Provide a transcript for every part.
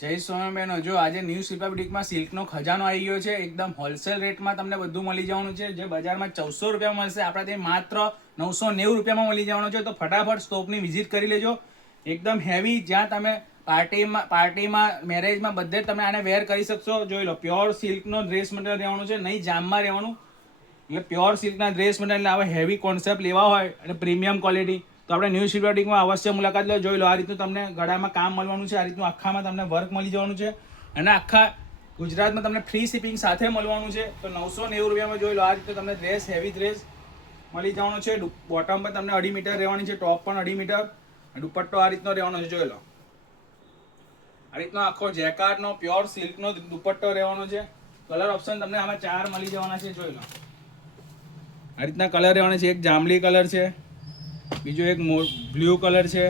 જય સોનાબેનો, જો આજે ન્યૂ શિલ્પા બુટીકમાં સિલ્કનો ખજાનો આવી ગયો છે. એકદમ હોલસેલ રેટમાં તમને બધું મળી જવાનું છે. જે બજારમાં 1400 રૂપિયામાં મળશે, આપણા ત્યાં માત્ર 990 રૂપિયામાં મળી જવાનું છે. તો ફટાફટ સ્ટોકની વિઝિટ કરી લેજો. એકદમ હેવી, જ્યાં તમે પાર્ટીમાં મેરેજમાં બધે તમે આને વેર કરી શકશો. જોઈ લો, પ્યોર સિલ્કનો ડ્રેસ મટીરિયલ રહેવાનું છે, નહીં જામમાં રહેવાનું. એટલે પ્યોર સિલ્કના ડ્રેસ મટીરિયલ આવા હેવી કોન્સેપ્ટ લેવા હોય અને પ્રીમિયમ ક્વોલિટી, તો આપણે ન્યૂ શિલ્પા બુટીકમાં અવશ્ય મુલાકાત લો. જોઈ લો, આ રીતનું તમને ગળામાં કામ મળવાનું છે. આ રીતનું આખામાં તમને વર્ક મળી જવાનું છે અને આખા ગુજરાતમાં તમને ફ્રી શિપિંગ સાથે મળવાનું છે. તો 990 રૂપિયામાં જોઈ લો, આ રીતે તમને ડ્રેસ, હેવી ડ્રેસ મળી જવાનો છે. બોટમ પર તમને 2.5 મીટર રહેવાની છે, ટોપ પણ 2.5 મીટર, દુપટ્ટો આ રીતનો રહેવાનો છે. જોઈ લો, આ રીતનો આખો જેકાર્ડનો પ્યોર સિલ્કનો દુપટ્ટો રહેવાનો છે. કલર ઓપ્શન તમને આમાં 4 મળી જવાના છે. જોઈ લો, આ રીતના કલર રહેવાના છે. એક જાંબલી કલર છે, બીજો એક બ્લુ કલર છે,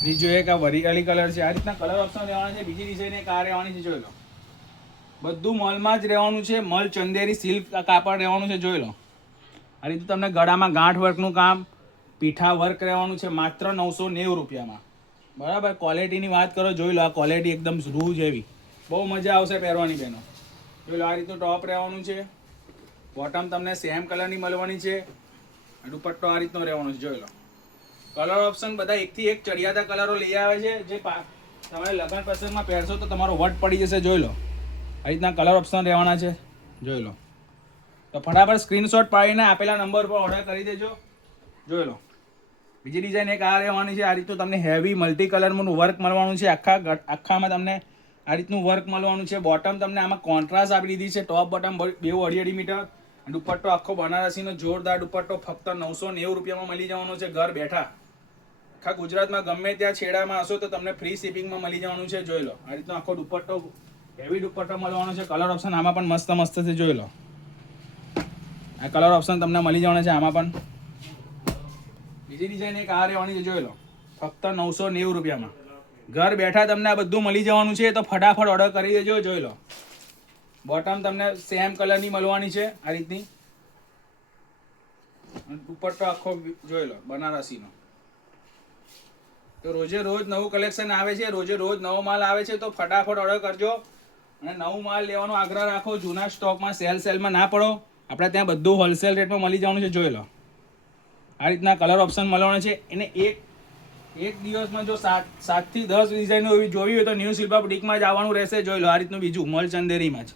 ત્રીજો એક આ વરિયાળી કલર છે. આ રીતના કલર ઓપ્શન રહેવાના છે. બીજી ડિઝાઇન એક આ રહેવાની છે. જોઈ લો, બધું મોલમાં જ રહેવાનું છે. મલ ચંદેરી સિલ્ક કાપડ રહેવાનું છે. જોઈ લો, આ રીતે તમને ગળામાં ગાંઠ વર્કનું કામ, પીઠા વર્ક રહેવાનું છે માત્ર 990 રૂપિયામાં. બરાબર, ક્વોલિટીની વાત કરો, જોઈ લો, આ ક્વોલિટી એકદમ રૂ જેવી, બહુ મજા આવશે પહેરવાની બેનો. જોઈ લો, આ રીતનું ટોપ રહેવાનું છે. બોટમ તમને સેમ કલરની મળવાની છે. દુપટ્ટો આ રીતનો રહેવાનો છે. જોઈ લો, કલર ઓપ્શન બધા એકથી એક ચડિયાતા કલરો લઈ આવે છે. જે તમે લગ્ન પ્રસંગમાં પહેરશો તો તમારો વટ પડી જશે. જોઈ લો, આ રીતના કલર ઓપ્શન રહેવાના છે. જોઈ લો, તો ફટાફટ સ્ક્રીનશોટ પાડીને આપેલા નંબર પર ઓર્ડર કરી દેજો. જોઈ લો, બીજી ડિઝાઇન એક આ રહેવાની છે. આ રીતનું તમને હેવી મલ્ટી કલરનું વર્ક મળવાનું છે. આખામાં તમને આ રીતનું વર્ક મળવાનું છે. બોટમ તમને આમાં કોન્ટ્રાસ્ટ આપી દીધી છે. ટોપ બોટમ બેઉ 2.5 મીટર, દુપટ્ટો આખો બનારસીનો જોરદાર દુપટ્ટો ફક્ત 990 રૂપિયામાં મળી જવાનો છે. ઘર બેઠા આખા ગુજરાતમાં ગમે ત્યાં છેડામાં હશો તો તમને ફ્રી શિપિંગમાં મળી જવાનું છે. જોઈ લો, આ રીતનો આખો દુપટ્ટો, હેવી દુપટ્ટો મળવાનો છે. કલર ઓપ્શન આમાં પણ મસ્ત મસ્ત છે. જોઈ લો, આ કલર ઓપ્શન તમને મળી જવાના છે આમાં પણ. બીજી ડિઝાઇન એક આ રહેવાની છે. જોઈ લો, ફક્ત 990 રૂપિયામાં ઘર બેઠા તમને આ બધું મળી જવાનું છે. તો ફટાફટ ઓર્ડર કરી દેજો. જોઈ લો, બોટમ તમને સેમ કલરની મળવાની છે આ રીતની, દુપટ્ટો આખો જોઈ લો બનારસીનો. તો રોજે રોજ નવું કલેક્શન આવે છે, રોજે રોજ નવો માલ આવે છે. તો ફટાફટ ઓર્ડર કરજો અને નવું માલ લેવાનો આગ્રહ રાખો. જૂના સ્ટોકમાં સેલમાં ના પડો. આપણે ત્યાં બધું હોલસેલ રેટમાં મળી જવાનું છે. જોઈ લો, આ રીતના કલર ઓપ્શન મળવાનો છે. એને એક દિવસમાં જો 7 થી 10 ડિઝાઇનો એવી જોવી હોય તો ન્યૂ શિલ્પા બુટીકમાં જ આવવાનું રહેશે. જોઈ લો, આ રીતનું બીજું મલ ચંદેરીમાં જ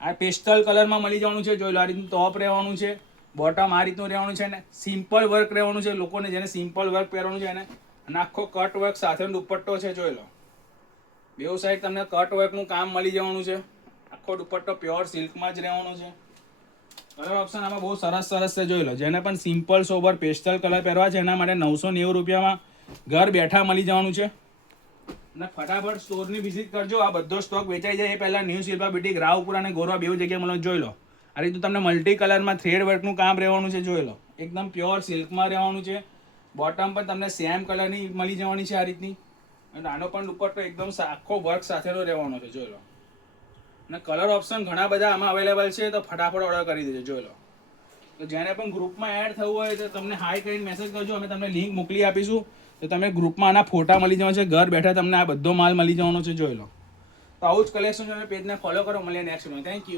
આ પેસ્ટલ કલરમાં મળી જવાનું છે. જોઈ લો, આ રીતનું ટોપ રહેવાનું છે. બોટમ આ રીતનું રહેવાનું છે ને સિમ્પલ વર્ક રહેવાનું છે. લોકોને જેને સિમ્પલ વર્ક પહેરવાનું છે એને, અને આખો કટ વર્ક સાથેનો દુપટ્ટો છે. જોઈ લો, બેઉ સાઈડ તમને કટ વર્કનું કામ મળી જવાનું છે. આખો દુપટ્ટો પ્યોર સિલ્કમાં જ રહેવાનો છે. કલર ઓપ્શન આમાં બહુ સરસ છે. જોઈ લો, જેને પણ સિમ્પલ સોબર પેસ્ટલ કલર પહેરવા છે એના માટે 990 રૂપિયામાં ઘર બેઠા મળી જવાનું છે. અને ફટાફટ સ્ટોરની વિઝિટ કરજો. આ બધો સ્ટોક વેચાઈ જાય એ પહેલાં ન્યૂ શિલ્પા બુટીક રાવપુર અને ગોરવા બેઉ જગ્યાએ મળવાનું. જોઈ લો, આ રીતનું તમને મલ્ટી કલરમાં થ્રેડ વર્કનું કામ રહેવાનું છે. જોઈ લો, એકદમ પ્યોર સિલ્કમાં રહેવાનું છે. બોટમ પર તમને સેમ કલરની મળી જવાની છે આ રીતની, અને આનો પણ દુપટ્ટો એકદમ આખો વર્ક સાથેનો રહેવાનો છે. જોઈ લો, અને કલર ઓપ્શન ઘણા બધા આમાં અવેલેબલ છે. તો ફટાફટ ઓર્ડર કરી દેજો. જોઈ લો, તો જેને પણ ગ્રુપમાં એડ થવું હોય તો તમને હાઈ કરીને મેસેજ કરજો. અમે તમને લિંક મોકલી આપીશું. તો તમે ગ્રુપમાં આના ફોટા મળી જવાનો છે. ઘર બેઠા તમને આ બધો માલ મળી જવાનો છે. જોઈ લો, તો આવું જ કલેક્શન છે. પેજને ફોલો કરો. મળીએ નેક્સ્ટ વિડીયો. Thank you.